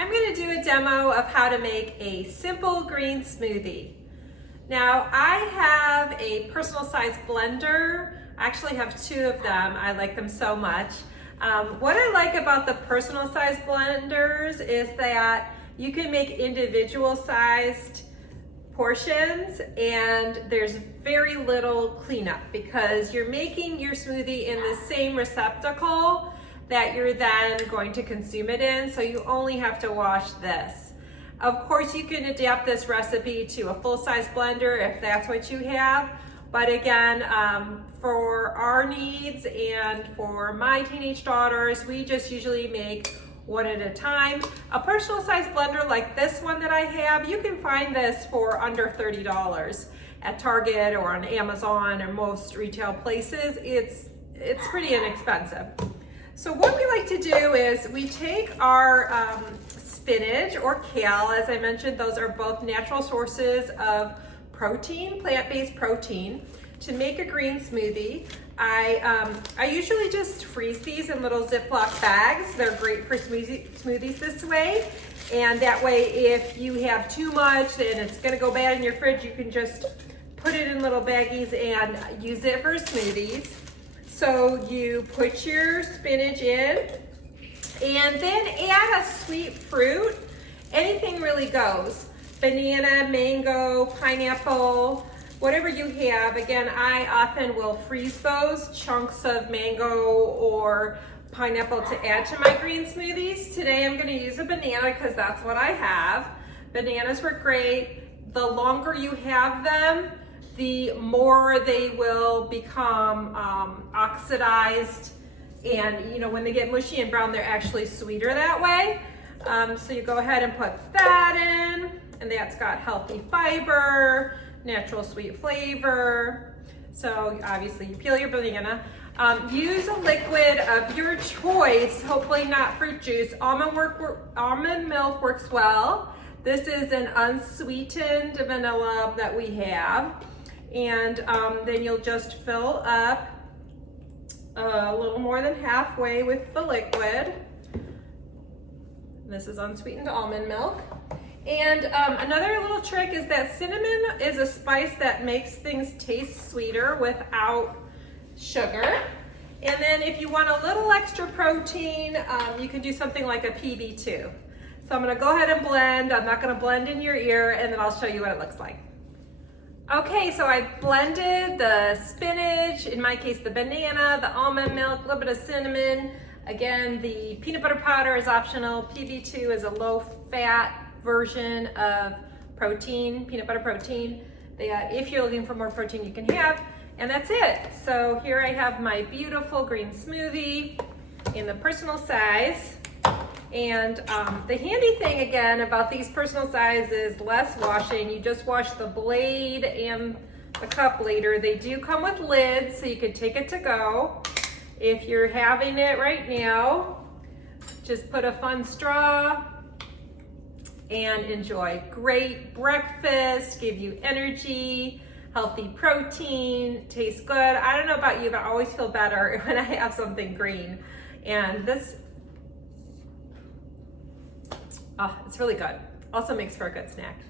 I'm going to do a demo of how to make a simple green smoothie. Now I have a personal size blender. I actually have two of them. I like them so much. What I like about the personal size blenders is that you can make individual sized portions and there's very little cleanup because you're making your smoothie in the same receptacle that you're then going to consume it in, so you only have to wash this. Of course, you can adapt this recipe to a full-size blender if that's what you have, but again, for our needs and for my teenage daughters, we just usually make one at a time. A personal size blender like this one that I have, you can find this for under $30 at Target or on Amazon or most retail places. It's pretty inexpensive. So what we like to do is we take our spinach or kale, as I mentioned, those are both natural sources of protein, plant-based protein. To make a green smoothie, I usually just freeze these in little Ziploc bags. They're great for smoothies this way. And that way, if you have too much and it's gonna go bad in your fridge, you can just put it in little baggies and use it for smoothies. So you put your spinach in and then add a sweet fruit. Anything really goes. Banana, mango, pineapple, whatever you have. Again, I often will freeze those chunks of mango or pineapple to add to my green smoothies. Today I'm gonna use a banana because that's what I have. Bananas work great. The longer you have them, the more they will become oxidized, and when they get mushy and brown, they're actually sweeter that way. So you go ahead and put that in, and that's got healthy fiber, natural sweet flavor. So obviously you peel your banana. Use a liquid of your choice, hopefully not fruit juice. Almond milk works well. This is an unsweetened vanilla that we have. And then you'll just fill up a little more than halfway with the liquid. This is unsweetened almond milk. And another little trick is that cinnamon is a spice that makes things taste sweeter without sugar. And then if you want a little extra protein, you can do something like a PB2. So I'm gonna go ahead and blend. I'm not gonna blend in your ear, and then I'll show you what it looks like. Okay, so I've blended the spinach, in my case the banana, the almond milk, a little bit of cinnamon. Again, the peanut butter powder is optional. PB2 is a low-fat version of protein, peanut butter protein. If you're looking for more protein, you can have, and that's it. So here I have my beautiful green smoothie in the personal size. And the handy thing again about these personal size is less washing. You just wash the blade and the cup later. They do come with lids, so you can take it to go. If you're having it right now, just put a fun straw and enjoy. Great breakfast, give you energy, healthy protein, tastes good. I don't know about you, but I always feel better when I have something green. And this, it's really good. Also makes for a good snack.